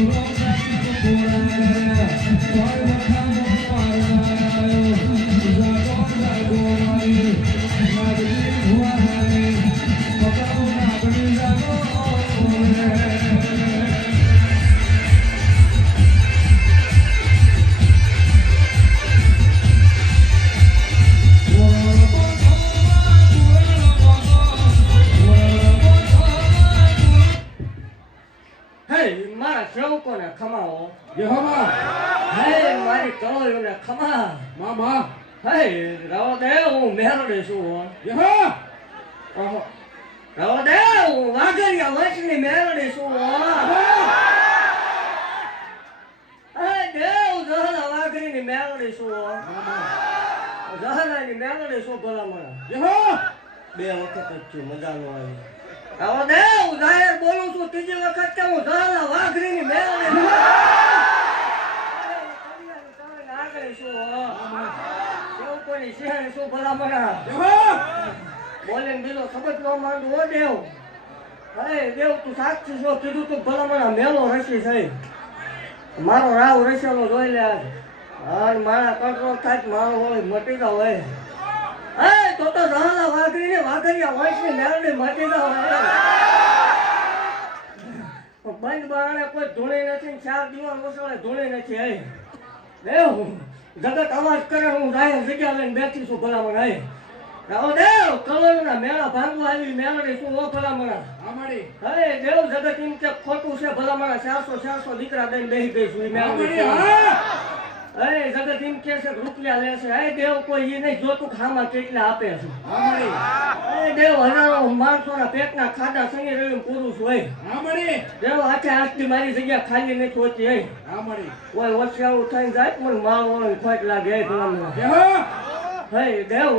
હે ખમાવો હાય મારી કળોયોને ખમા મામા હાય રવો દે હું મેલડી છું. યહો ઓહો. રવો દે હું વાઘરિયા વંશની મેલડી છું હો. હે દેવ જહલા વાઘરીની મેલડી છું. જહલાની મેલડી છું ભલામણ યહો બે વખત જ છું મજા નો આવી આવો દે હું જાહેર બોલું છું ત્રીજી વખત કે હું જહલા વાઘરીની મેલડી છું. આગળ છું હો. એવું ભલામણ યહો બોલે મેલો ખબર ન માંડું હો દેવ. અરે દેવ તું સાક્ષી છો? કીધું તું ભલામણા મેલો રસી થઈ મારો રાવ રસેલો જોઈ લે આજ. અને મારા કંટ્રોલ થાય મારો હોય મટી જાવ હોય હે તો તો રહલા વાઘરી ને વાઘરિયા હોય છે મટી જાવ હોય બંધ બારણે કોઈ ધૂણી નથી ને ચાર દિવસ ઓસળે ધૂણી નથી હે. દેવ. જગત અવાજ કરે હું રાયલ જગ્યા લઈને બેઠી છું ભલામણ હે રાવદેવ કલરના મેળા ભાંગવા આવી મેળડી શું ઓ ભલામણા? આમાડી હે દેવ જગત એમ કે ખોટું છે ભલામણા ચારસો ચારસો દીકરા દઈને બેસી ગઈ છું મેળડી હે જગત એમ કે છે રૂપિયા લે છે. હે દેવ કોઈ એ નહીં જોતું હામાં કેટલા આપે છે. હે દેવ હજારો પેટ ના ખાડા શનિ રવિ પુરુષ હોય. દેવ આખે આજથી મારી જગ્યા ખાલી નહીં ખોચી હે. કોઈ ઓછાવું થઈને જાય મને વાળો ખોટ લાગે હે દેવ.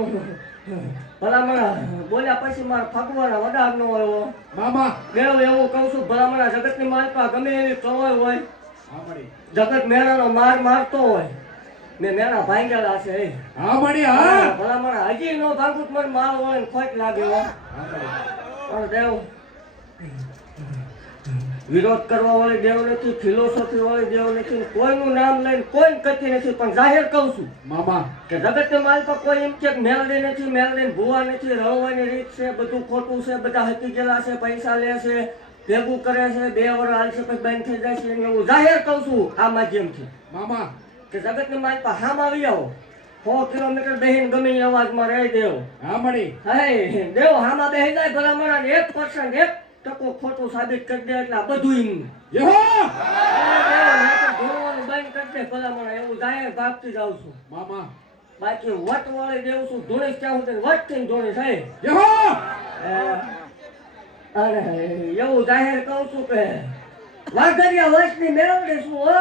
ભલામણા બોલ્યા પછી મારા ફગવાના વડાર નો આવ્યો. મામા. દેવ એવું કહું છું ભલામણા જગતની માલપા ગમે એવી કવાય હોય. જગત મેળાનો માર મારતો હોય. મેં મેળા ભાંગેલા છે. હા. આમાડી હા ભલામણા હજી નો ભાગુત મને માર હોય ને ખોટ લાગે હો. પણ દેવ વિરોધ કરવા વાળી દેવ નથી ફિલોસોફી વાળી દેવ નથી કોઈનું નામ લઈને કોઈ કતી નથી પણ જાહેર કહું છું મામા કે જગતની માલ પર કોઈ એમ કે મેલડી નથી મેલડી ભૂવા નથી રળવાની રીત છે બધું ખોટું છે બધા હકી ગયેલા છે પૈસા લે છે ભેગું કરે છે બે વર હાલશે પછી બંધ થઈ જાય છે. હું જાહેર કહું છું આ માધ્યમથી. મામા. કે જગતની મારી પાસે હામ આવી આવો. સો કિલોમીટર બેહીન ગમે એ અવાજમાં રહી દેવ. મળી હે દેવો હામાં બેહી જાય ભલામણ એક પર્સન્ટ એક ટકો ખોટું સાબિત કરી દે એટલે આ બધું એમ. યહો! ધોવાનું બંધ કરી દે ભલામણ એવું જાહેર ભાગતી જાઉં છું. મામા. બાકી વટ વાળી દેવું છું ધોણી ત્યાં સુધી વટ થઈને ધોણી થાય અરે એવું જાહેર કહું છું કે વાઘરિયા વર્ષની મેળવણી શું હો.